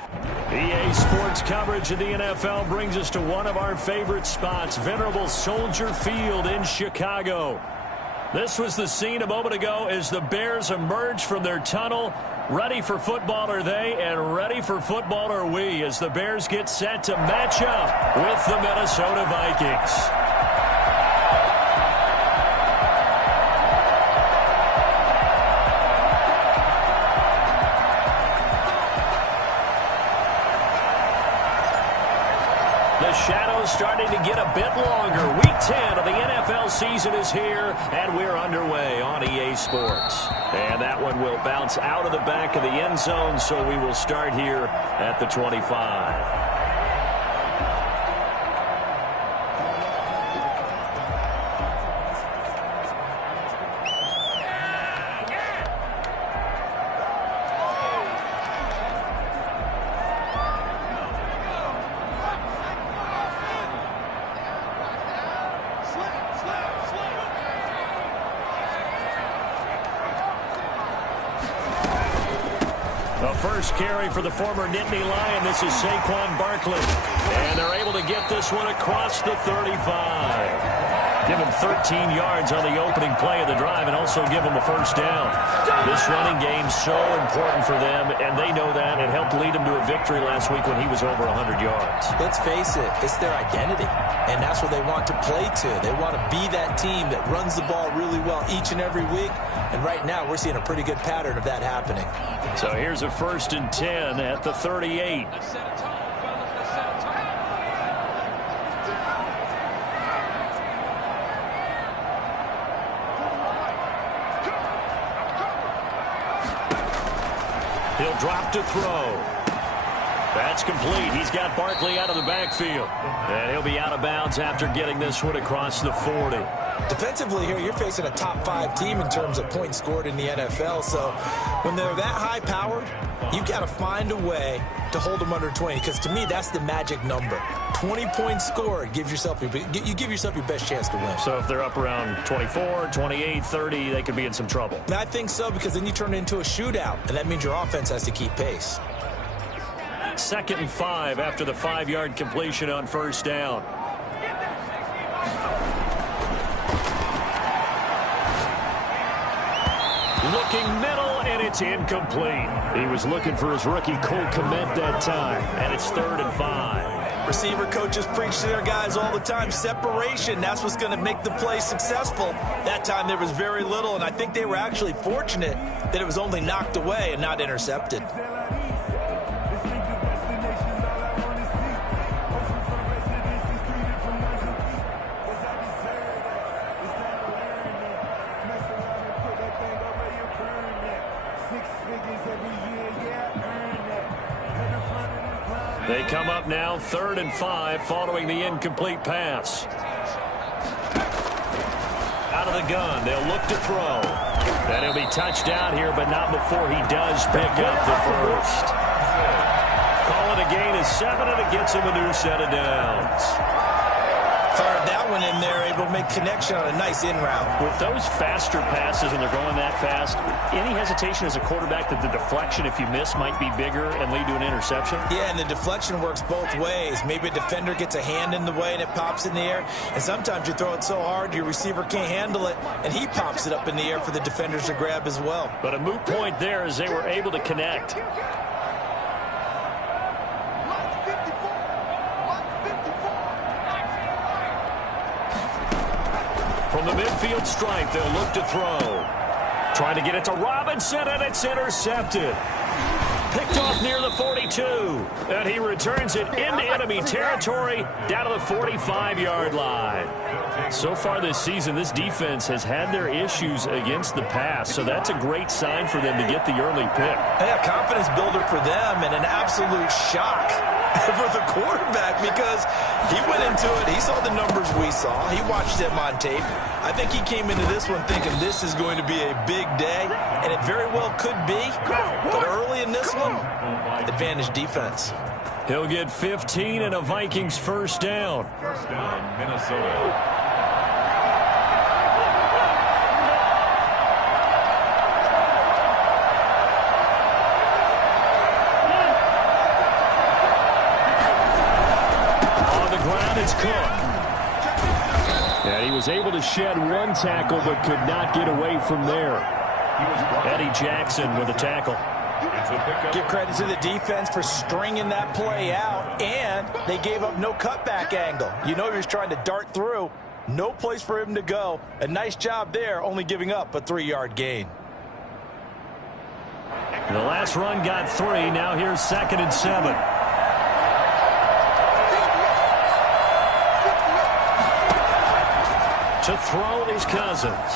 EA Sports coverage of the NFL brings us to one of our favorite spots, venerable Soldier Field in Chicago. This was the scene a moment ago as the Bears emerged from their tunnel. Ready for football are they, and ready for football are we, as the Bears get set to match up with the Minnesota Vikings. The shadow's starting to get a bit longer. Week 10 of the NFL season is here, and we're underway on EA Sports. And that one will bounce out of the back of the end zone, so we will start here at the 25. First carry for the former Nittany Lion. This is Saquon Barkley. And they're able to get this one across the 35. Give him 13 yards on the opening play of the drive and also give him a first down. This running game's so important for them, and they know that. It helped lead them to a victory last week when he was over 100 yards. Let's face it, it's their identity, and that's what they want to play to. They want to be that team that runs the ball really well each and every week, and right now we're seeing a pretty good pattern of that happening. So here's a 1st and 10 at the 38. He'll drop to throw. That's complete. He's got Barkley out of the backfield. And he'll be out of bounds after getting this one across the 40. Defensively here, you're facing a top 5 team in terms of points scored in the NFL. So when they're that high-powered, you've got to find a way to hold them under 20. Because to me, that's the magic number. 20 points scored gives yourself you give yourself your best chance to win. So if they're up around 24, 28, 30, they could be in some trouble. I think so, because then you turn it into a shootout, and that means your offense has to keep pace. 2nd and 5 after the 5-yard completion on first down. Looking middle, and it's incomplete. He was looking for his rookie Cole Kmet that time, and it's 3rd and 5. Receiver coaches preach to their guys all the time. Separation, that's what's going to make the play successful. That time there was very little, and I think they were actually fortunate that it was only knocked away and not intercepted. They come up now 3rd and 5 following the incomplete pass. Out of the gun, they'll look to throw. And he'll be touched out here, but not before he does pick up the first. Call it a gain of 7, and it gets him a new set of downs. Fired that one in there, able to make connection on a nice in route. With those faster passes and they're going that fast, any hesitation as a quarterback that the deflection, if you miss, might be bigger and lead to an interception? Yeah, and the deflection works both ways. Maybe a defender gets a hand in the way and it pops in the air. And sometimes you throw it so hard your receiver can't handle it, and he pops it up in the air for the defenders to grab as well. But a moot point there as they were able to connect. From the midfield stripe, they'll look to throw. Trying to get it to Robinson, and it's intercepted. Picked off near the 42. And he returns it into enemy territory down to the 45-yard line. So far this season, this defense has had their issues against the pass, so that's a great sign for them to get the early pick. Yeah, confidence builder for them, and an absolute shock for the quarterback, because he went into it, he saw the numbers we saw, he watched them on tape. I think he came into this one thinking this is going to be a big day, and it very well could be, but early in this one, advantage defense. He'll get 15 and a Vikings first down. First down, Minnesota. ground, it's Cook. And he was able to shed one tackle but could not get away from there. Eddie Jackson with a tackle. Give credit to the defense for stringing that play out, and they gave up no cutback angle. You know he was trying to dart through. No place for him to go. A nice job there, only giving up a 3-yard gain. The last run got 3. Now here's 2nd and 7. To throw is Cousins.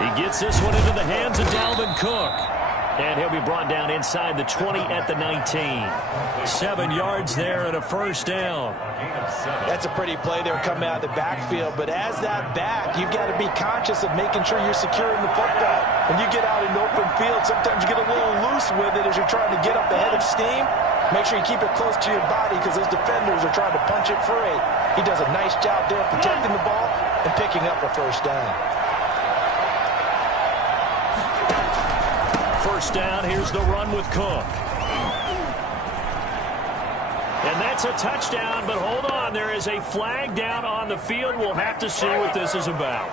He gets this one into the hands of Dalvin Cook. And he'll be brought down inside the 20 at the 19. 7 yards there and a first down. That's a pretty play there coming out of the backfield. But as that back, you've got to be conscious of making sure you're securing the football. When you get out in the open field, sometimes you get a little loose with it as you're trying to get up ahead of steam. Make sure you keep it close to your body because those defenders are trying to punch it free. He does a nice job there protecting the ball and picking up a first down. First down, here's the run with Cook. And that's a touchdown, but hold on, there is a flag down on the field. We'll have to see what this is about.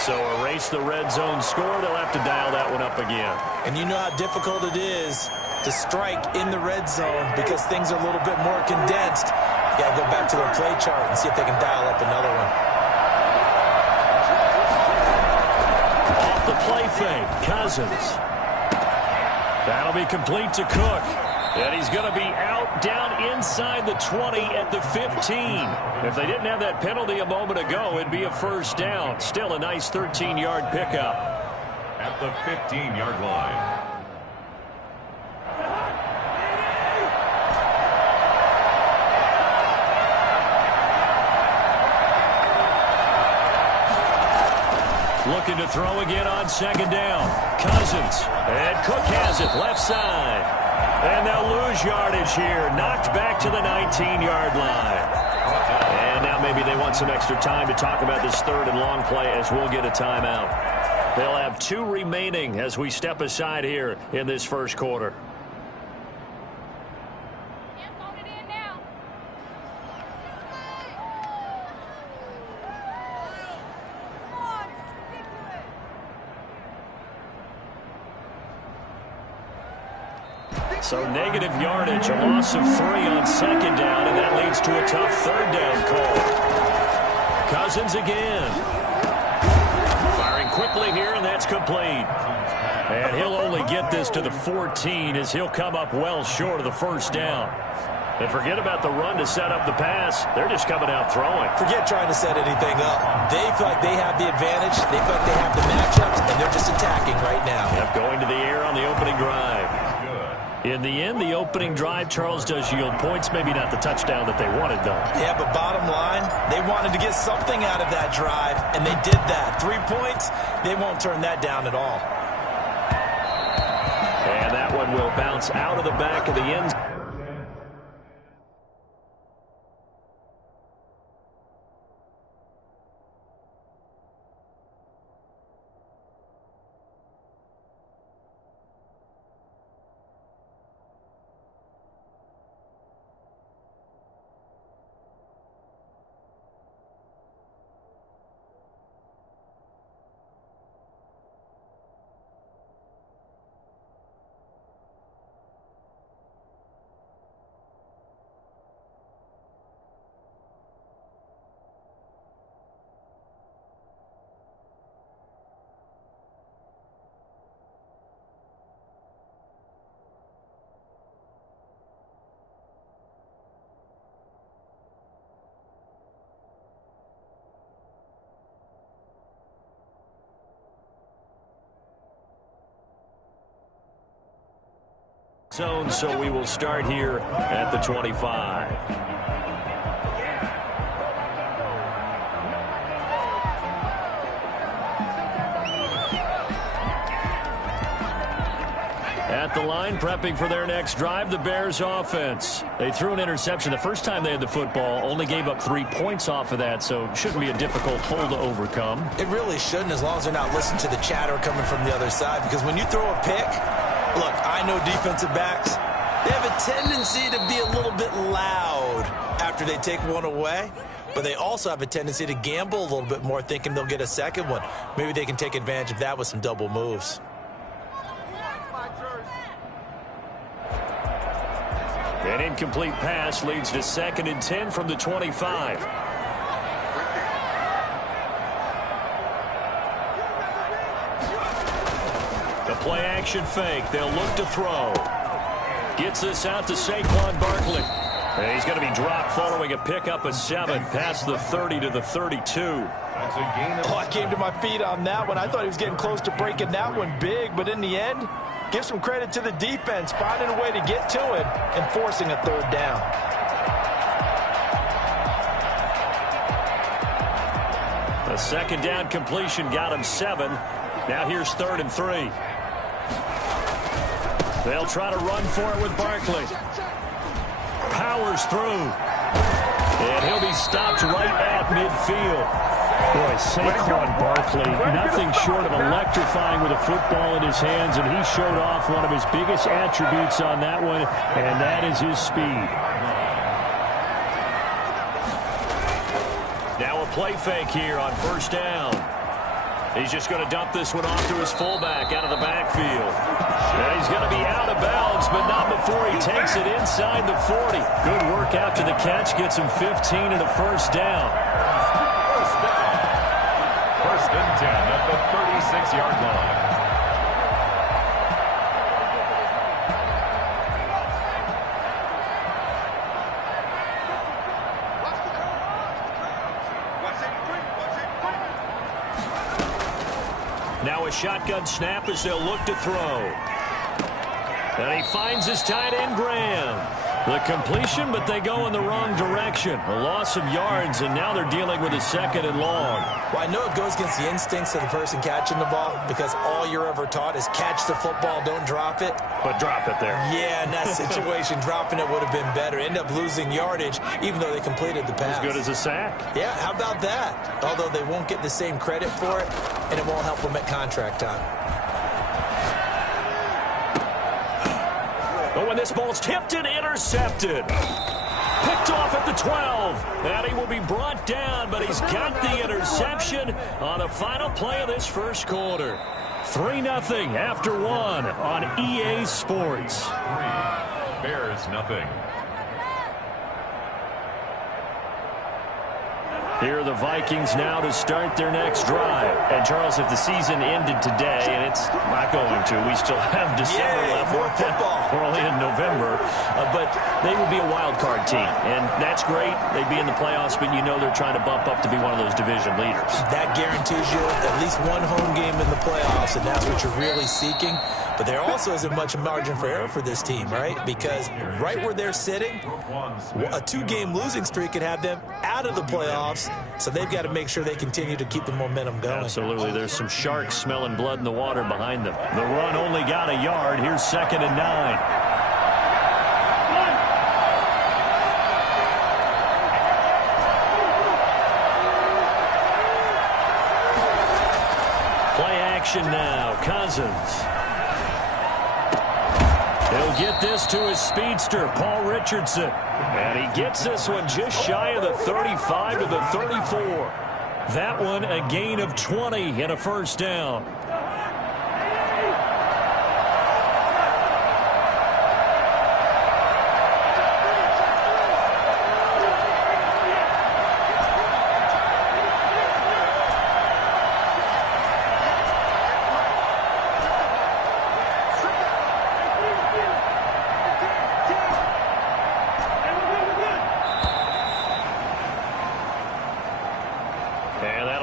So erase the red zone score. They'll have to dial that one up again. And you know how difficult it is to strike in the red zone because things are a little bit more condensed. You got to go back to their play chart and see if they can dial up another one. Off the play fake, Cousins. That'll be complete to Cook. And he's going to be out down inside the 20 at the 15. If they didn't have that penalty a moment ago, it'd be a first down. Still a nice 13-yard pickup. At the 15-yard line. Looking to throw again on 2nd down. Cousins. And Cook has it left side. And they'll lose yardage here. Knocked back to the 19-yard line. And now maybe they want some extra time to talk about this 3rd and long play as we'll get a timeout. They'll have 2 remaining as we step aside here in this first quarter. So negative yardage, a loss of 3 on 2nd down, and that leads to a tough 3rd down call. Cousins again. Firing quickly here, and that's complete. And he'll only get this to the 14 as he'll come up well short of the first down. And forget about the run to set up the pass. They're just coming out throwing. Forget trying to set anything up. They feel like they have the advantage. They feel like they have the matchups, and they're just attacking right now. Yep, going to the air on the opening drive. In the end, the opening drive, Charles, does yield points. Maybe not the touchdown that they wanted, though. Yeah, but bottom line, they wanted to get something out of that drive, and they did that. 3 points, they won't turn that down at all. And that one will bounce out of the back of the end zone. Zone, so we will start here at the 25. At the line, prepping for their next drive, the Bears offense. They threw an interception the first time they had the football, only gave up 3 points off of that, so it shouldn't be a difficult hole to overcome. It really shouldn't, as long as they're not listening to the chatter coming from the other side, because when you throw a pick, look, I know defensive backs, they have a tendency to be a little bit loud after after they take one away, but they also have a tendency to gamble a little bit more, thinking they'll get a second one. Maybe they can take advantage of that with some double moves. An incomplete pass leads to 2nd and 10 from the 25. The play action fake. They'll look to throw. Gets this out to Saquon Barkley. And he's going to be dropped following a pickup of 7 past the 30 to the 32. That's a gain of... Oh, I came to my feet on that one. I thought he was getting close to breaking that one big, but in the end, give some credit to the defense, finding a way to get to it and forcing a 3rd down. A 2nd down completion got him 7. Now here's 3rd and 3. They'll try to run for it with Barkley. Powers through. And he'll be stopped right at midfield. Boy, Saquon Barkley, nothing short of electrifying with a football in his hands, and he showed off one of his biggest attributes on that one, and that is his speed. Now a play fake here on 1st down. He's just going to dump this one off to his fullback out of the backfield. And he's going to be out of bounds, but not before he takes it inside the 40. Good work after the catch. Gets him 15 and a 1st down. 1st and 10 at the 36-yard line. Now a shotgun snap as they'll look to throw. And he finds his tight end, Graham. The completion, but they go in the wrong direction. A loss of yards, and now they're dealing with a 2nd and long. Well, I know it goes against the instincts of the person catching the ball because all you're ever taught is catch the football, don't drop it. But drop it there. Yeah, in that situation, dropping it would have been better. End up losing yardage, even though they completed the pass. As good as a sack. Yeah, how about that? Although they won't get the same credit for it, and it won't help them at contract time. But when this ball's tipped and intercepted. Picked off at the 12. And he will be brought down, but he's got the interception on the final play of this 1st quarter. 3-0 after 1 on EA Sports. 3, Bears nothing. Here are the Vikings now to start their next drive. And, Charles, if the season ended today, and it's not going to, we still have December left. More football. We're only in November. But they would be a wild card team. And that's great. They'd be in the playoffs, but you know they're trying to bump up to be one of those division leaders. That guarantees you at least one home game in the playoffs, and that's what you're really seeking. But there also isn't much margin for error for this team, right? Because right where they're sitting, a 2-game losing streak could have them out of the playoffs. So they've got to make sure they continue to keep the momentum going. Absolutely. There's some sharks smelling blood in the water behind them. The run only got a yard. Here's 2nd and 9. Play action now. Cousins. He'll get this to his speedster, Paul Richardson. And he gets this one just shy of the 35 to the 34. That one a gain of 20 and a 1st down.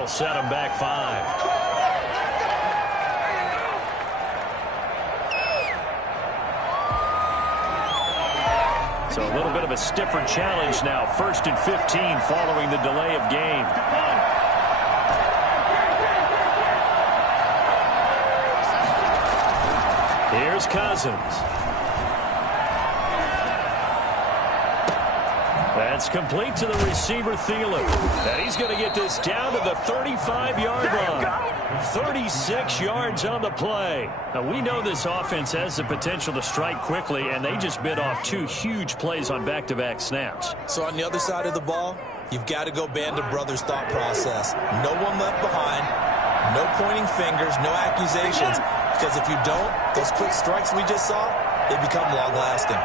Set him back 5. So a little bit of a stiffer challenge now. 1st and 15 following the delay of game. Here's Cousins. That's complete to the receiver, Thielen. And he's going to get this down to the 35-yard line. 36 yards on the play. Now, we know this offense has the potential to strike quickly, and they just bit off 2 huge plays on back-to-back snaps. So on the other side of the ball, you've got to go Band of Brothers thought process. No one left behind, no pointing fingers, no accusations. Because if you don't, those quick strikes we just saw, they become long-lasting.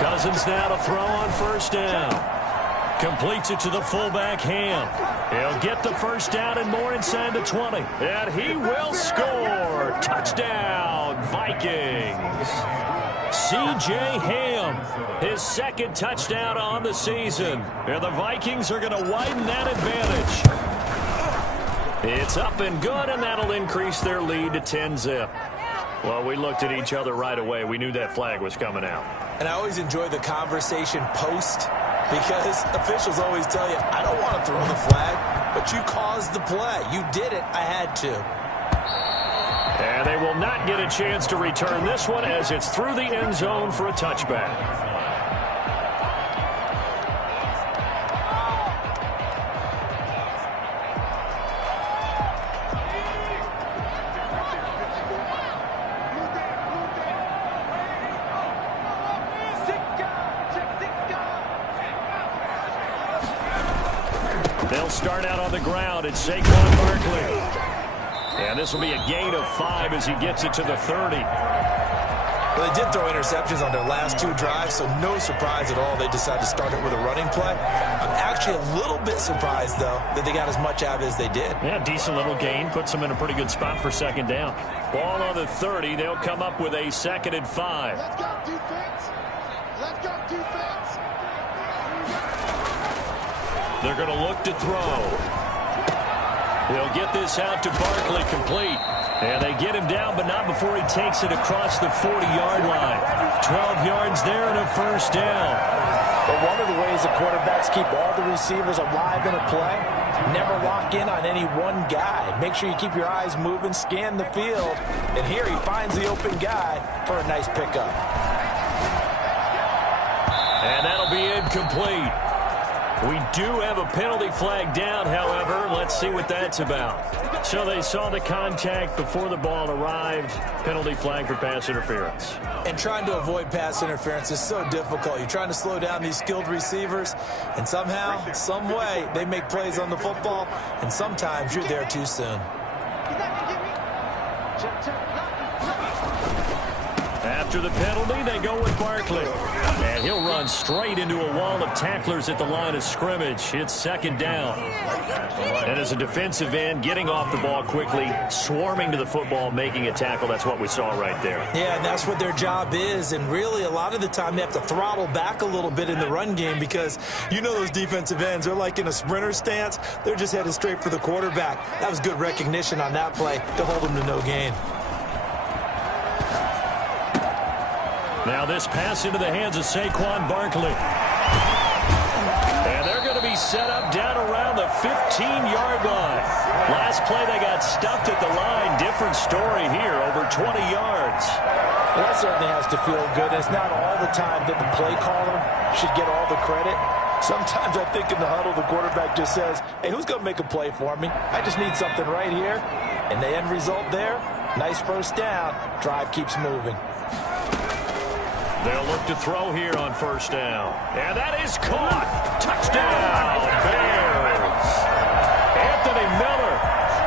Cousins now to throw on first down. Completes it to the fullback, Ham. He'll get the first down and more inside the 20. And he will score. Touchdown, Vikings. C.J. Ham, his second touchdown on the season. And the Vikings are going to widen that advantage. It's up and good, and that'll increase their lead to 10-zip. Well, we looked at each other right away. We knew that flag was coming out. And I always enjoy the conversation post because officials always tell you, I don't want to throw the flag, but you caused the play. You did it. I had to. And they will not get a chance to return this one as it's through the end zone for a touchback. They'll start out on the ground. It's Saquon Barkley. And this will be a gain of 5 as he gets it to the 30. Well, they did throw interceptions on their last 2 drives, so no surprise at all they decided to start it with a running play. I'm actually a little bit surprised, though, that they got as much out of it as they did. Yeah, decent little gain. Puts them in a pretty good spot for second down. Ball on the 30. They'll come up with a 2nd and 5. Let's go, defense. Let's go, defense. They're going to look to throw. He'll get this out to Barkley, complete. And they get him down, but not before he takes it across the 40-yard line. 12 yards there and a first down. But one of the ways the quarterbacks keep all the receivers alive in a play, never lock in on any one guy. Make sure you keep your eyes moving, scan the field. And here he finds the open guy for a nice pickup. And that'll be incomplete. We do have a penalty flag down, however. Let's see what that's about. So they saw the contact before the ball arrived. Penalty flag for pass interference. And trying to avoid pass interference is so difficult. You're trying to slow down these skilled receivers, and somehow, some way, they make plays on the football, and sometimes you're there too soon. After the penalty, they go with Barkley. And he'll run straight into a wall of tacklers at the line of scrimmage. It's second down. And as a defensive end, getting off the ball quickly, swarming to the football, making a tackle, that's what we saw right there. Yeah, and that's what their job is. And really, a lot of the time, they have to throttle back a little bit in the run game because you know those defensive ends, they're like in a sprinter stance. They're just headed straight for the quarterback. That was good recognition on that play to hold them to no gain. Now this pass into the hands of Saquon Barkley. And they're going to be set up down around the 15-yard line. Last play they got stuffed at the line. Different story here, over 20 yards. Well, that certainly has to feel good. It's not all the time that the play caller should get all the credit. Sometimes I think in the huddle the quarterback just says, hey, who's going to make a play for me? I just need something right here. And the end result there, nice first down. Drive keeps moving. They'll look to throw here on first down. And that is caught. Touchdown, Bears. Anthony Miller,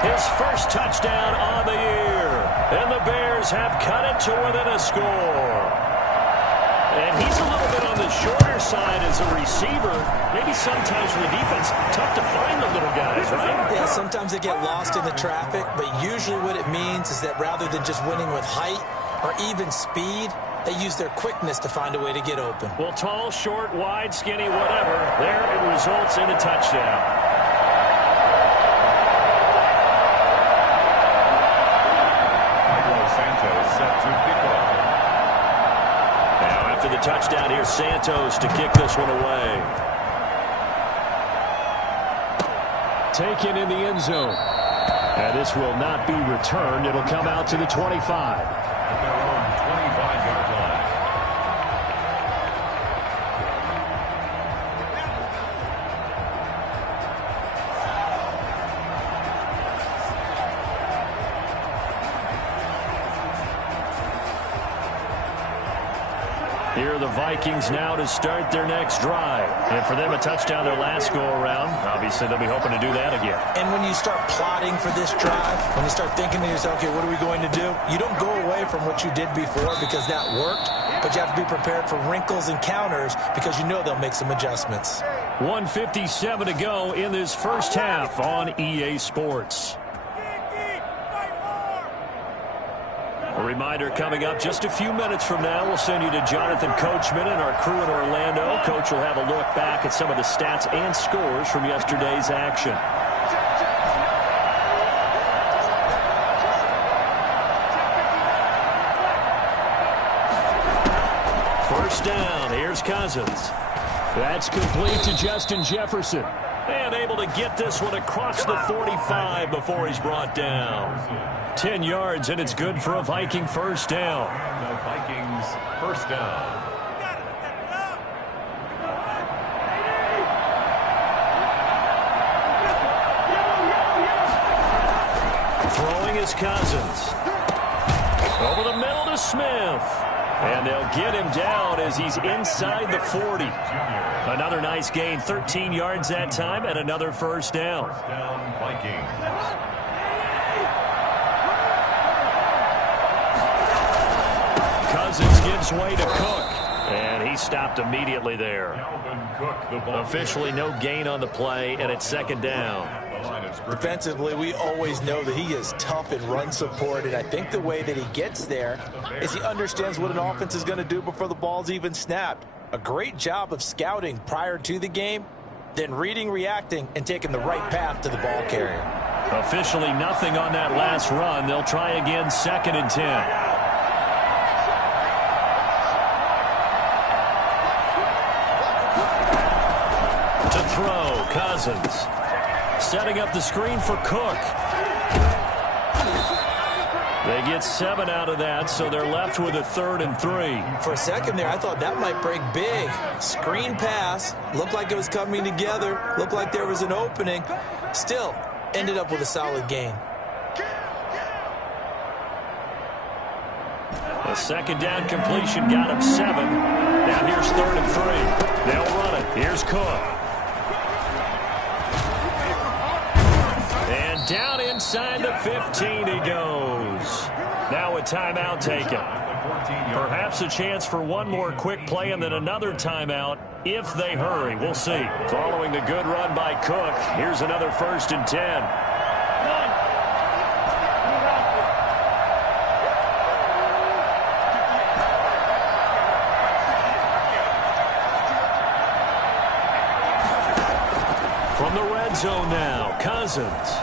his first touchdown on the year. And the Bears have cut it to within a score. And he's a little bit on the shorter side as a receiver. Maybe sometimes for the defense, tough to find the little guys, right? Yeah, sometimes they get lost in the traffic, but usually what it means is that rather than just winning with height or even speed, they use their quickness to find a way to get open. Well, tall, short, wide, skinny, whatever, there it results in a touchdown. Santos set to kick off. Now after the touchdown, here's Santos to kick this one away. Taken in the end zone. And this will not be returned. It'll come out to the 25. Here are the Vikings now to start their next drive. And for them, a touchdown their last go-around. Obviously, they'll be hoping to do that again. And when you start plotting for this drive, when you start thinking to yourself, okay, what are we going to do? You don't go away from what you did before because that worked, but you have to be prepared for wrinkles and counters because you know they'll make some adjustments. 1:57 to go in this first half on EA Sports. A reminder coming up just a few minutes from now, we'll send you to Jonathan Coachman and our crew in Orlando. Coach will have a look back at some of the stats and scores from yesterday's action. First down, here's Cousins. That's complete to Justin Jefferson. And able to get this one across the 45 before he's brought down. 10 yards, and it's good for a Viking first down. The Vikings first down. Throwing is Cousins. Over the middle to Smith. And they'll get him down as he's inside the 40. Another nice gain, 13 yards that time, and another first down. First down, Vikings. Cousins gives way to Cook. And he stopped immediately there. Cook, the ball Officially no gain on the play, and it's second down. Defensively, we always know that he is tough in run support, and I think the way that he gets there is he understands what an offense is going to do before the ball's even snapped. A great job of scouting prior to the game, then reading, reacting, and taking the right path to the ball carrier. Officially nothing on that last run. They'll try again, 2nd and 10. Throw, Cousins. Setting up the screen for Cook. They get 7 out of that, so they're left with a 3rd and 3. For a second there, I thought that might break big. Screen pass. Looked like it was coming together. Looked like there was an opening. Still, ended up with a solid gain. A second down completion got him 7. Now here's 3rd and 3. They'll run it. Here's Cook. And down inside the 15 he goes. Now a timeout taken. Perhaps a chance for one more quick play and then another timeout if they hurry. We'll see. Following the good run by Cook, here's another 1st and 10. From the red zone now, Cousins.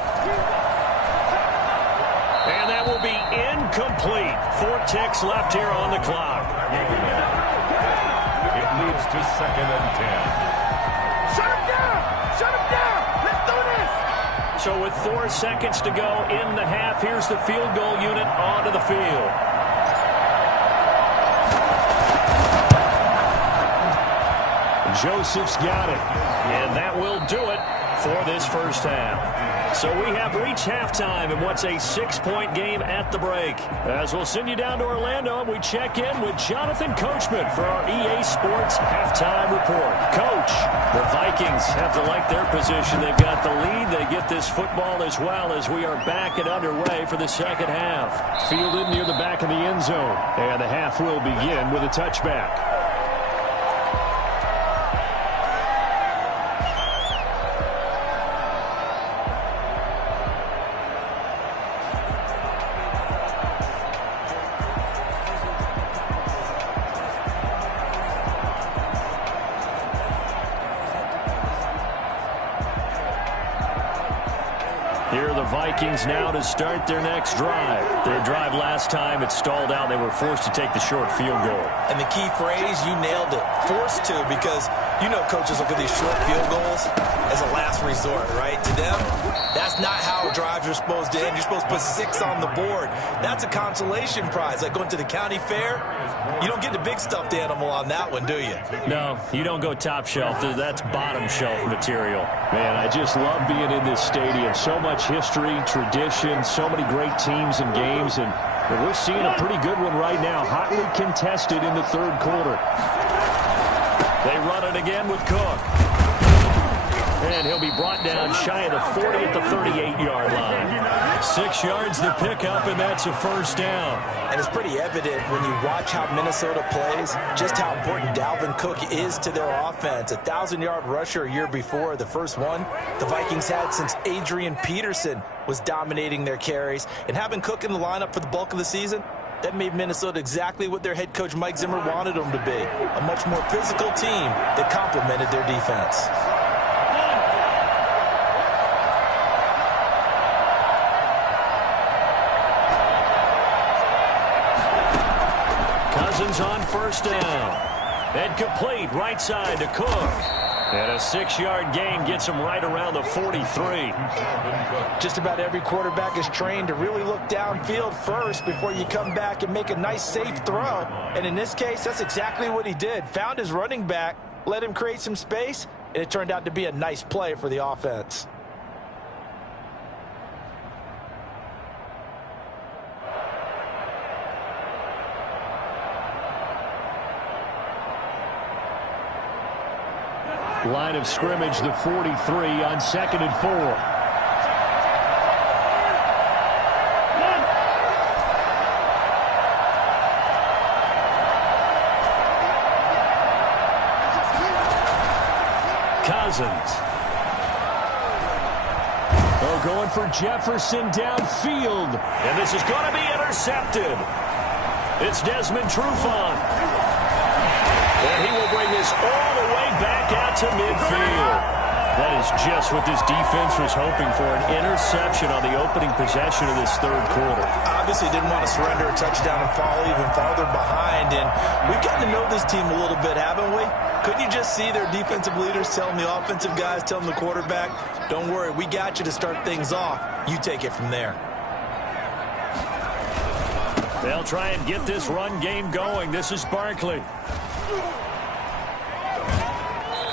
And that will be incomplete. 4 ticks left here on the clock. It leads to 2nd and 10. Shut him down! Shut him down! Let's do this! So with 4 seconds to go in the half, here's the field goal unit onto the field. Joseph's got it. And that will do it for this first half. So we have reached halftime in what's a 6-point game at the break. As we'll send you down to Orlando, we check in with Jonathan Coachman for our EA Sports Halftime Report. Coach, the Vikings have to like their position. They've got the lead. They get this football as well as we are back and underway for the second half. Fielded near the back of the end zone. And the half will begin with a touchback. Here are the Vikings now to start their next drive. Their drive last time, it stalled out. They were forced to take the short field goal. And the key phrase, you nailed it. Forced to, because you know coaches look at these short field goals as a last resort, right? To them, that's not how drives are supposed to end. You're supposed to put 6 on the board. That's a consolation prize. Like going to the county fair, you don't get the big stuffed animal on that one, do you? No, you don't go top shelf. That's bottom shelf material. Man, I just love being in this stadium. So much history, tradition, so many great teams and games, and And we're seeing a pretty good one right now, hotly contested in the third quarter. They run it again with Cook. And he'll be brought down shy of the 40 at the 38-yard line. 6 yards the pickup, and that's a first down. And it's pretty evident when you watch how Minnesota plays, just how important Dalvin Cook is to their offense. 1,000-yard rusher a year before, the first one the Vikings had since Adrian Peterson was dominating their carries. And having Cook in the lineup for the bulk of the season, that made Minnesota exactly what their head coach Mike Zimmer wanted them to be. A much more physical team that complemented their defense. Cousins on first down. And complete right side to Cook. And a 6-yard gain gets him right around the 43. Just about every quarterback is trained to really look downfield first before you come back and make a nice, safe throw. And in this case, that's exactly what he did. Found his running back, let him create some space, and it turned out to be a nice play for the offense. Line of scrimmage, the 43 on 2nd and 4. Cousins. Oh, going for Jefferson downfield. And this is going to be intercepted. It's Desmond Trufant. And he will bring this all the way back out to midfield. That is just what this defense was hoping for, an interception on the opening possession of this third quarter. Obviously didn't want to surrender a touchdown and fall even farther behind. And we've gotten to know this team a little bit, haven't we? Couldn't you just see their defensive leaders telling the offensive guys, telling the quarterback, don't worry, we got you to start things off. You take it from there. They'll try and get this run game going. This is Barkley.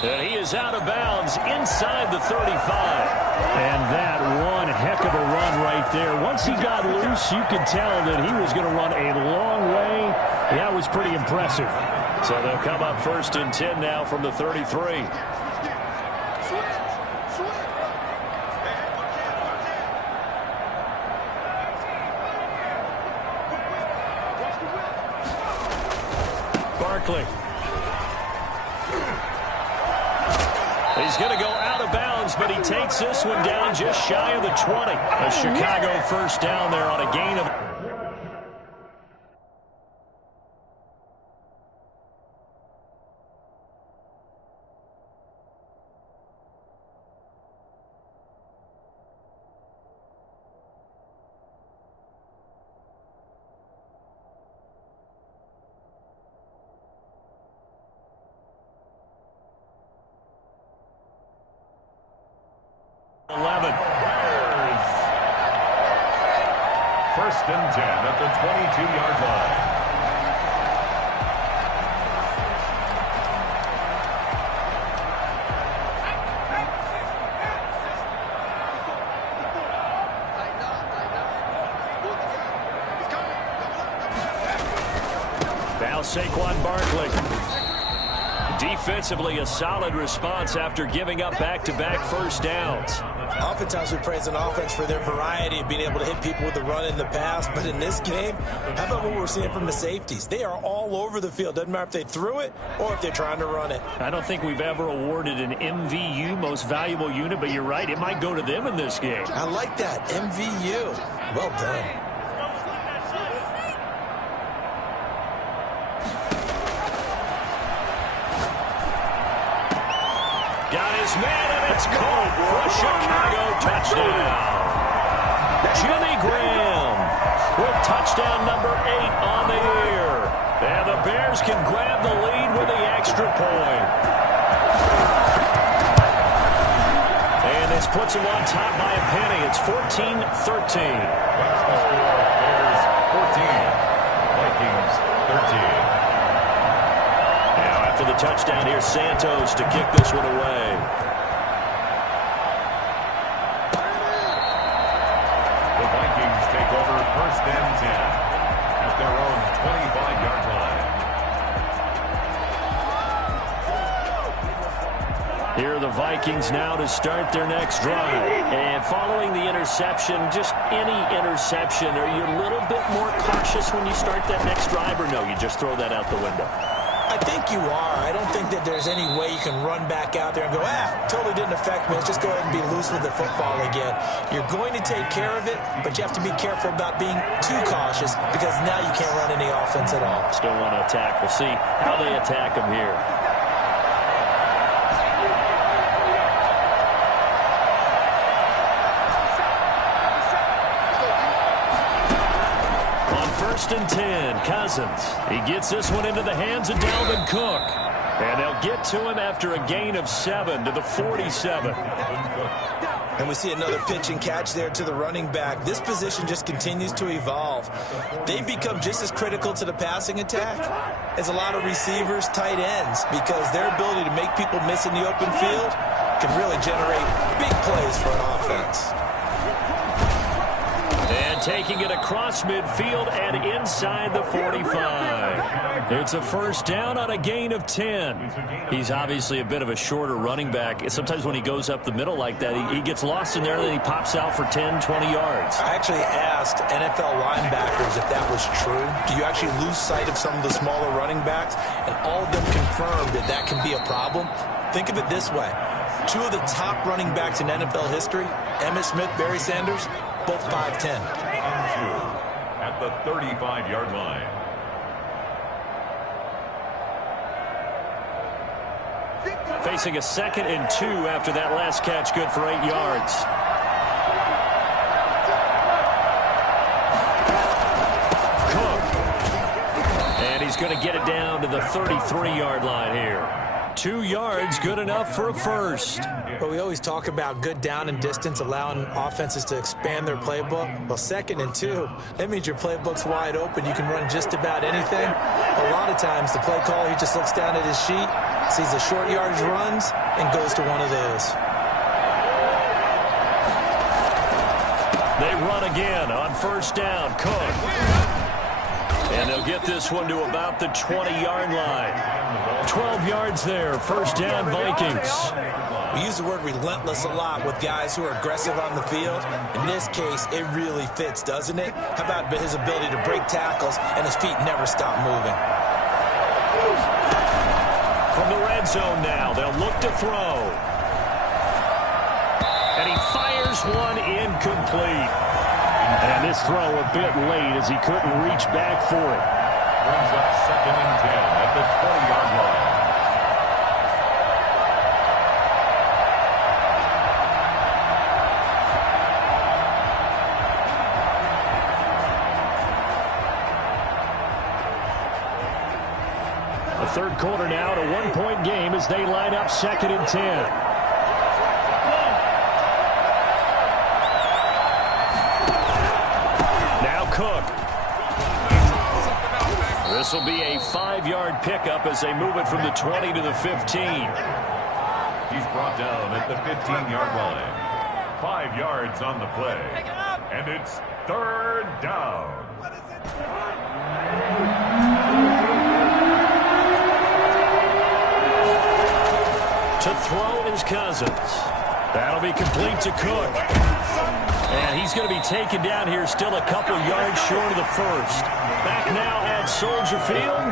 And he is out of bounds inside the 35. And that one heck of a run right there. Once he got loose, you could tell that he was going to run a long way. That was pretty impressive. So they'll come up 1st and 10 now from the 33. Barkley. He's going to go out of bounds, but he takes this one down just shy of the 20. A Chicago first down there on a gain of... First and 10 at the 22-yard line. Now Saquon Barkley. Defensively, a solid response after giving up back-to-back first downs. Oftentimes we praise an offense for their variety of being able to hit people with the run in the pass. But in this game, how about what we're seeing from the safeties? They are all over the field. Doesn't matter if they threw it or if they're trying to run it. I don't think we've ever awarded an MVU, most valuable unit, but you're right. It might go to them in this game. I like that. MVU. Well done. Got his man, and it's caught for a Chicago touchdown. Jimmy Graham with touchdown number 8 on the year. And the Bears can grab the lead with the extra point. And this puts them on top by a penny. It's 14-13. Bears 14, Vikings 13. After the touchdown, here's Santos to kick this one away. The Vikings take over 1st and 10. Here are the Vikings now to start their next drive. And following the interception, just any interception, are you a little bit more cautious when you start that next drive, or no, you just throw that out the window? I think you are. I don't think that there's any way you can run back out there and go, totally didn't affect me. Let's just go ahead and be loose with the football again. You're going to take care of it, but you have to be careful about being too cautious because now you can't run any offense at all. Still want to attack. We'll see how they attack them here. First and 10, Cousins. He gets this one into the hands of Dalvin Cook. And they'll get to him after a gain of 7 to the 47. And we see another pitch and catch there to the running back. This position just continues to evolve. They become just as critical to the passing attack as a lot of receivers, tight ends, because their ability to make people miss in the open field can really generate big plays for an offense. And taking it across midfield and inside the 45. It's a first down on a gain of 10. He's obviously a bit of a shorter running back. Sometimes when he goes up the middle like that, he gets lost in there, and then he pops out for 10, 20 yards. I actually asked NFL linebackers if that was true. Do you actually lose sight of some of the smaller running backs? And all of them confirmed that that can be a problem. Think of it this way. Two of the top running backs in NFL history, Emmitt Smith, Barry Sanders, both 5'10". At the 35-yard line. Facing a 2nd and 2 after that last catch, good for 8 yards. Cook. And he's going to get it down to the 33-yard line here. 2 yards, good enough for a first. But we always talk about good down and distance, allowing offenses to expand their playbook. Well, 2nd and 2, that means your playbook's wide open. You can run just about anything. A lot of times, the play caller, he just looks down at his sheet, sees the short yardage runs, and goes to one of those. They run again on first down. Cook. And they'll get this one to about the 20-yard line. 12 yards there. First down, Vikings. We use the word relentless a lot with guys who are aggressive on the field. In this case, it really fits, doesn't it? How about his ability to break tackles and his feet never stop moving? From the red zone now, they'll look to throw. And he fires one incomplete. And this throw a bit late as he couldn't reach back for it. Brings up 2nd and 10 at the 20-yard line. The third quarter now at a one-point game as they line up 2nd and 10. Cook. This will be a 5-yard pickup as they move it from the 20 to the 15. He's brought down at the 15-yard line. 5 yards on the play. And it's 3rd down. To throw is Cousins. That'll be complete to Cook. And he's going to be taken down here, still a couple yards short of the first. Back now at Soldier Field.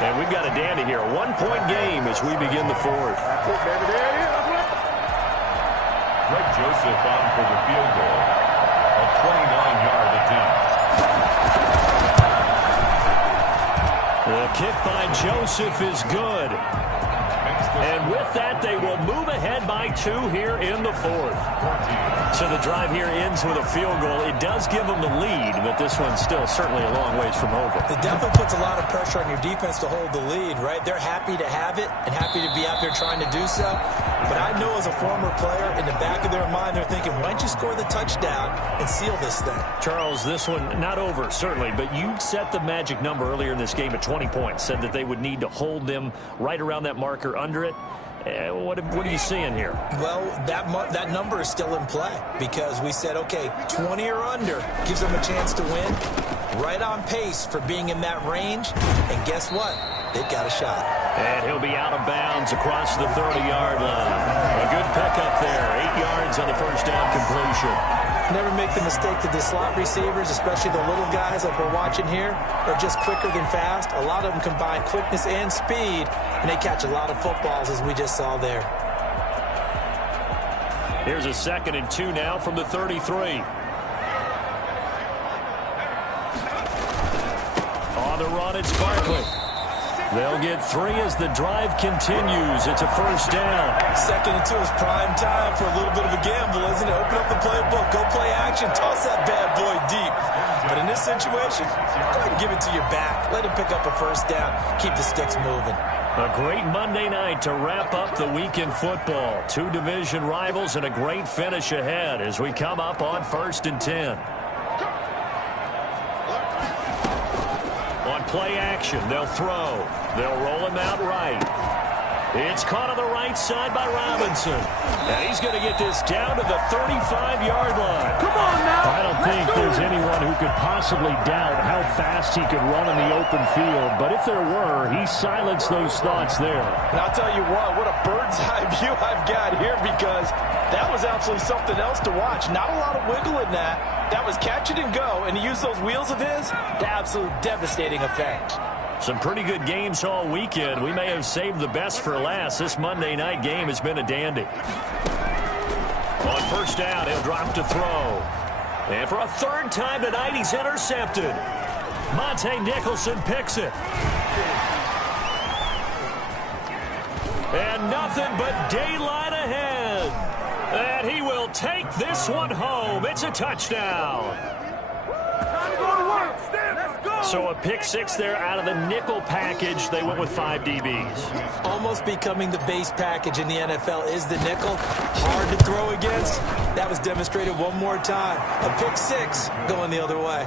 And we've got a dandy here. A 1-point game as we begin the fourth. Greg Joseph on for the field goal. A 29-yard attempt. The kick by Joseph is good. And with that, they will move ahead by 2 here in the fourth. So the drive here ends with a field goal. It does give them the lead, but this one's still certainly a long ways from over. It definitely puts a lot of pressure on your defense to hold the lead, right? They're happy to have it and happy to be out there trying to do so. But I know as a former player, in the back of their mind, they're thinking, why don't you score the touchdown and seal this thing? Charles, this one not over, certainly, but you set the magic number earlier in this game at 20 points, said that they would need to hold them right around that marker under it. What are you seeing here? Well, that number is still in play because we said, okay, 20 or under gives them a chance to win. Right on pace for being in that range. And guess what? they've got a shot. And he'll be out of bounds across the 30-yard line. A good pickup there. 8 yards on the first down completion. Never make the mistake that the slot receivers, especially the little guys like we're watching here, are just quicker than fast. A lot of them combine quickness and speed, and they catch a lot of footballs, as we just saw there. Here's a 2nd and 2 now from the 33. On the run, it's Barkley. They'll get 3 as the drive continues. It's a first down. 2nd and 2 is prime time for a little bit of a gamble, isn't it? Open up the playbook, go play action, toss that bad boy deep. But in this situation, go ahead and give it to your back. Let him pick up a first down. Keep the sticks moving. A great Monday night to wrap up the week in football. 2 division rivals and a great finish ahead as we come up on 1st and 10. On play action, they'll throw. They'll roll him out right. It's caught on the right side by Robinson. And he's going to get this down to the 35-yard line. Come on now. I don't think there's anyone who could possibly doubt how fast he could run in the open field. But if there were, he silenced those thoughts there. And I'll tell you what a bird's eye view I've got here, because that was absolutely something else to watch. Not a lot of wiggle in that. That was catch it and go, and to use those wheels of his, the absolute devastating effect. Some pretty good games all weekend. We may have saved the best for last. This Monday night game has been a dandy. On first down, he'll drop to throw. And for a 3rd time tonight, he's intercepted. Monte Nicholson picks it. And nothing but daylight ahead. And he will take this one home. It's a touchdown. Time to go to work. Stand. Let's go. So a pick 6 there out of the nickel package. They went with 5 DBs. Almost becoming the base package in the NFL is the nickel. Hard to throw against. That was demonstrated one more time. A pick 6 going the other way.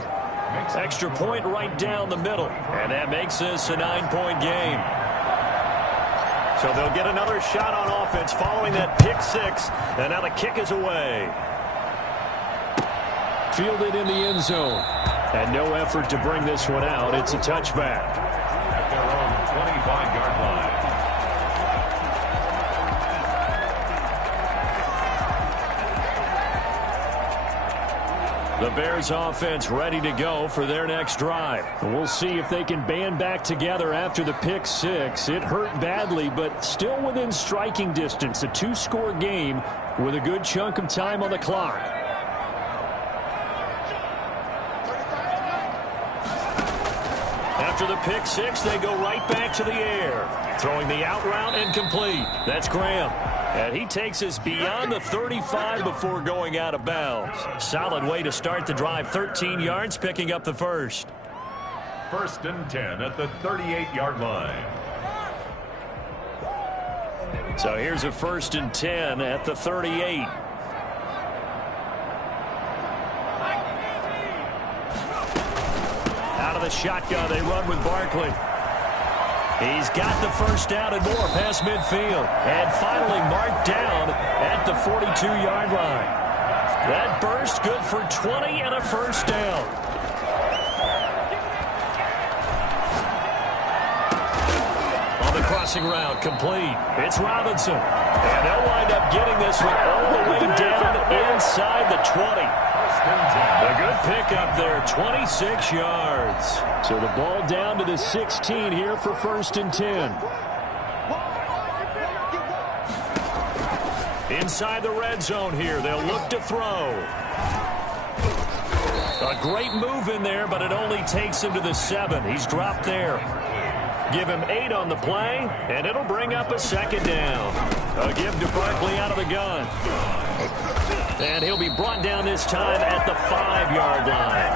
Extra point right down the middle. And that makes this a 9-point game. So they'll get another shot on offense following that pick 6. And now the kick is away. Fielded in the end zone. And no effort to bring this one out. It's a touchback. At their own 25-yard line. The Bears offense ready to go for their next drive. We'll see if they can band back together after the pick 6. It hurt badly, but still within striking distance. A 2-score game with a good chunk of time on the clock. After the pick 6, they go right back to the air. Throwing the out route incomplete. That's Graham. And he takes us beyond the 35 before going out of bounds. Solid way to start the drive. 13 yards, picking up the first. 1st and 10 at the 38-yard line. So here's a 1st and 10 at the 38. Out of the shotgun, they run with Barkley. He's got the first down and more past midfield. And finally marked down at the 42-yard line. That burst good for 20 and a first down. On the crossing route, complete. It's Robinson. And they'll wind up getting this one all the way down inside the 20. A good pickup there, 26 yards. So the ball down to the 16 here for 1st and 10. Inside the red zone here, they'll look to throw. A great move in there, but it only takes him to the 7. He's dropped there. Give him 8 on the play, and it'll bring up a 2nd down. A give to Barkley out of the gun. And he'll be brought down this time at the 5-yard line.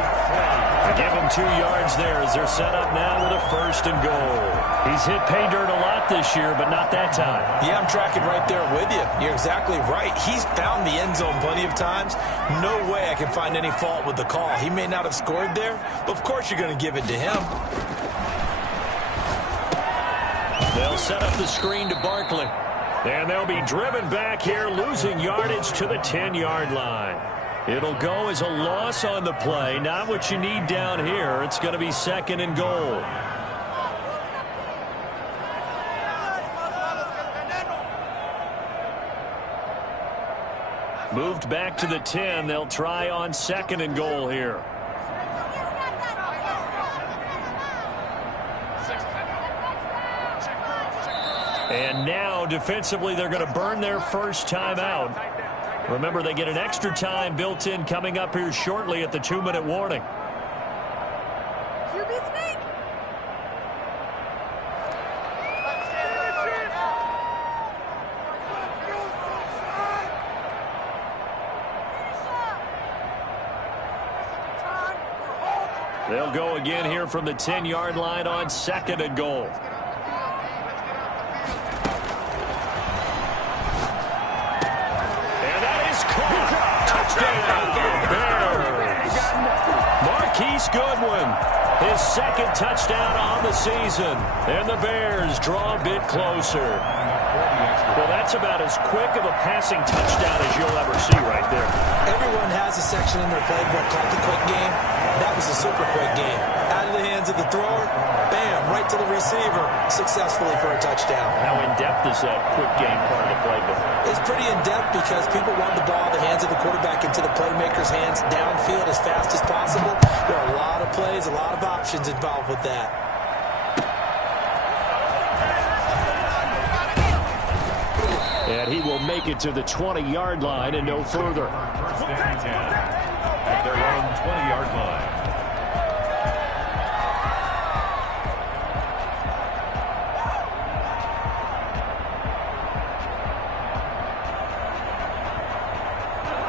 Give him 2 yards there as they're set up now with a 1st and goal. He's hit pay dirt a lot this year, but not that time. Yeah, I'm tracking right there with you. You're exactly right. He's found the end zone plenty of times. No way I can find any fault with the call. He may not have scored there, but of course you're going to give it to him. They'll set up the screen to Barkley. And they'll be driven back here, losing yardage to the 10-yard line. It'll go as a loss on the play. Not what you need down here. It's going to be 2nd and goal. Moved back to the 10. They'll try on 2nd and goal here. And now, defensively, they're going to burn their first timeout. Remember, they get an extra time built in coming up here shortly at the 2-minute warning. They'll go again here from the 10-yard line on 2nd and goal. And that is caught. Touchdown, Bears. Marquise Goodwin, his 2nd touchdown on the season. And the Bears draw a bit closer. Well, that's about as quick of a passing touchdown as you'll ever see right there. Everyone has a section in their playbook called the quick game. That was a super quick game. Out of the hands of the thrower, bam, right to the receiver, successfully for a touchdown. How in-depth is that quick game part of the playbook? It's pretty in-depth because people want the ball in the hands of the quarterback into the playmaker's hands downfield as fast as possible. There are a lot of plays, a lot of options involved with that. And he will make it to the 20-yard line and no further. First and 10 at their own 20-yard line.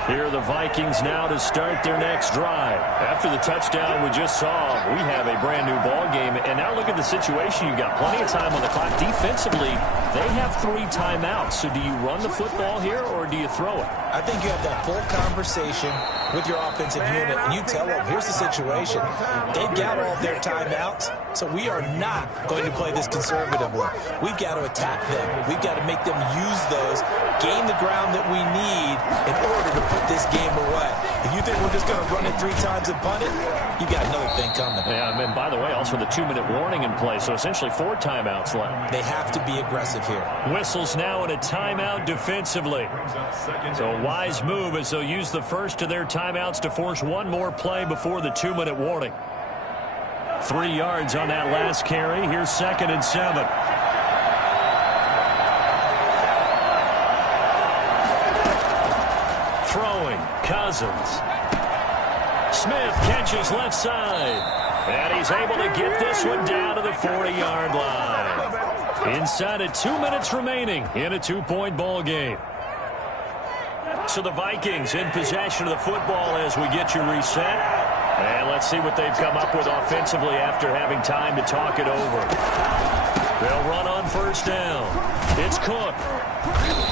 Here are the Vikings now to start their next drive. After the touchdown we just saw, we have a brand new ball game. And now look at the situation. You've got plenty of time on the clock. Defensively, they have 3 timeouts. So do you run the football here or do you throw it? I think you have that full conversation with your offensive unit, and you tell them, here's the situation. They've got all their timeouts, so we are not going to play this conservatively. We've got to attack them. We've got to make them use those, gain the ground that we need in order to put this game away. If you think we're just going to run it 3 times and punt it, you got another thing coming. Yeah, and by the way, also the 2-minute warning in play, so essentially 4 timeouts left. They have to be aggressive here. Whistles now and a timeout defensively. So a wise move as they'll use the first of their timeouts to force one more play before the 2-minute warning. 3 yards on that last carry. Here's 2nd and 7. Throwing, Cousins. Smith catches left side. And he's able to get this one down to the 40-yard line. Inside of 2 minutes remaining in a 2-point ball game. So the Vikings in possession of the football as we get you reset. And let's see what they've come up with offensively after having time to talk it over. They'll run on first down. It's Cook.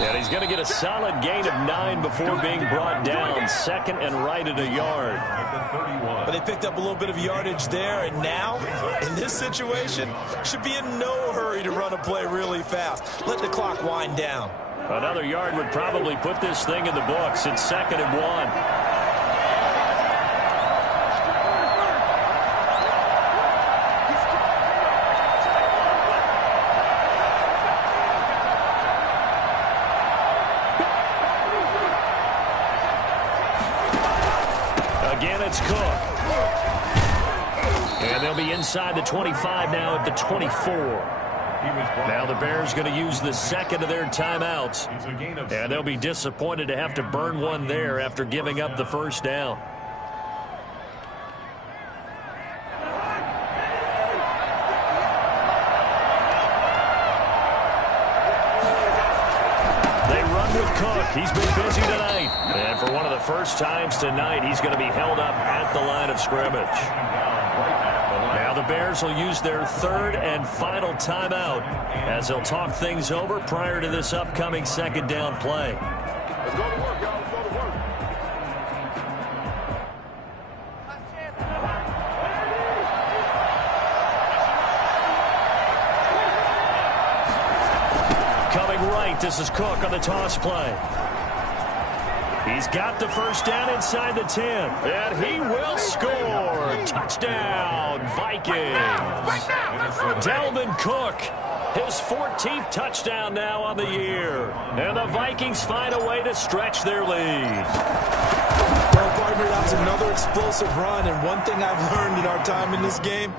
And he's going to get a solid gain of 9 before being brought down. 2nd and right at a yard. But they picked up a little bit of yardage there, and now, in this situation, should be in no hurry to run a play really fast. Let the clock wind down. Another yard would probably put this thing in the books. It's 2nd and 1. Again, it's Cook. And they'll be inside the 25 now at the 24. Now the Bears going to use the 2nd of their timeouts. And they'll be disappointed to have to burn one there after giving up the first down. They run with Cook. He's been busy tonight. And for one of the first times tonight, he's going to be held up at the line of scrimmage. Now the Bears will use their 3rd and final timeout as they'll talk things over prior to this upcoming 2nd down play. Let's go to work, y'all. Let's go to work. Coming right, this is Cook on the toss play. He's got the first down inside the 10. And he will score. Touchdown, Vikings. Dalvin Cook His 14th touchdown now on the year. And the Vikings find a way to stretch their lead. Well, partner, that was another explosive run, and one thing I've learned in our time in this game,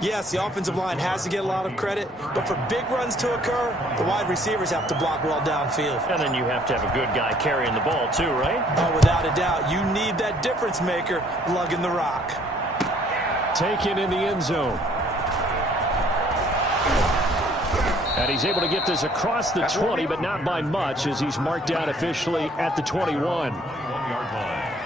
yes, the offensive line has to get a lot of credit, but for big runs to occur, the wide receivers have to block well downfield. And then you have to have a good guy carrying the ball too, right? Oh, without a doubt. You need that difference maker lugging the rock. Taken in the end zone. And he's able to get this across the 20, but not by much, as he's marked down officially at the 21. 21-yard line.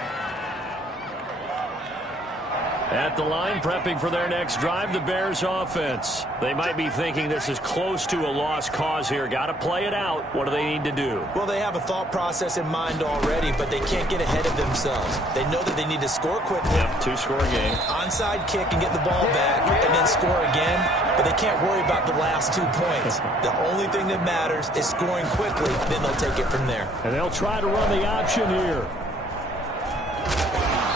At the line, prepping for their next drive, the Bears offense. They might be thinking this is close to a lost cause here. Got to play it out. What do they need to do? Well, they have a thought process in mind already, but they can't get ahead of themselves. They know that they need to score quickly. Yep, two-score game. Onside kick and get the ball back and then score again, but they can't worry about the last 2 points. The only thing that matters is scoring quickly, then they'll take it from there. And they'll try to run the option here.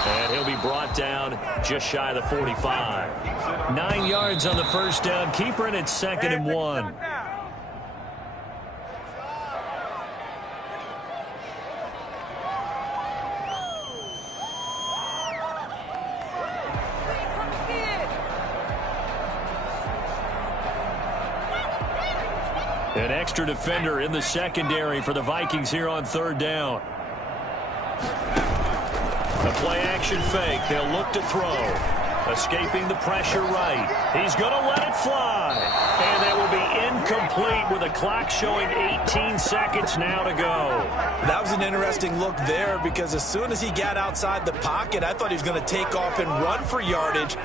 And he'll be brought down just shy of the 45. 9 yards on the first down. Keeper, and it's 2nd and 1. An extra defender in the secondary for the Vikings here on 3rd down. A play-action fake. They'll look to throw. Escaping the pressure right. He's going to let it fly. And that will be incomplete with the clock showing 18 seconds now to go. That was an interesting look there because as soon as he got outside the pocket, I thought he was going to take off and run for yardage.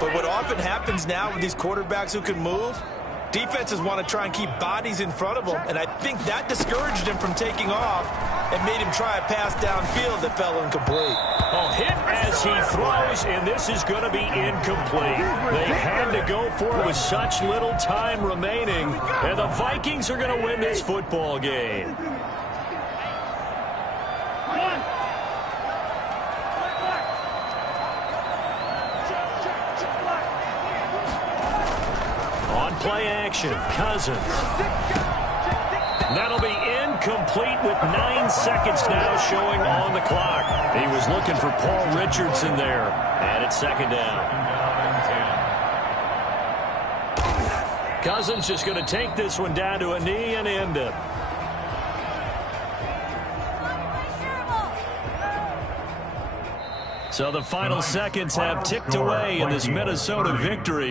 But what often happens now with these quarterbacks who can move, defenses want to try and keep bodies in front of them, and I think that discouraged him from taking off and made him try a pass downfield that fell incomplete. Oh, hit as he throws, and this is going to be incomplete. They had to go for it with such little time remaining, and the Vikings are going to win this football game. Play action, Cousins. That'll be incomplete with 9 seconds now showing on the clock. He was looking for Paul Richardson there. And it's 2nd down. Cousins just going to take this one down to a knee and end it. So the final seconds have ticked away in this Minnesota victory.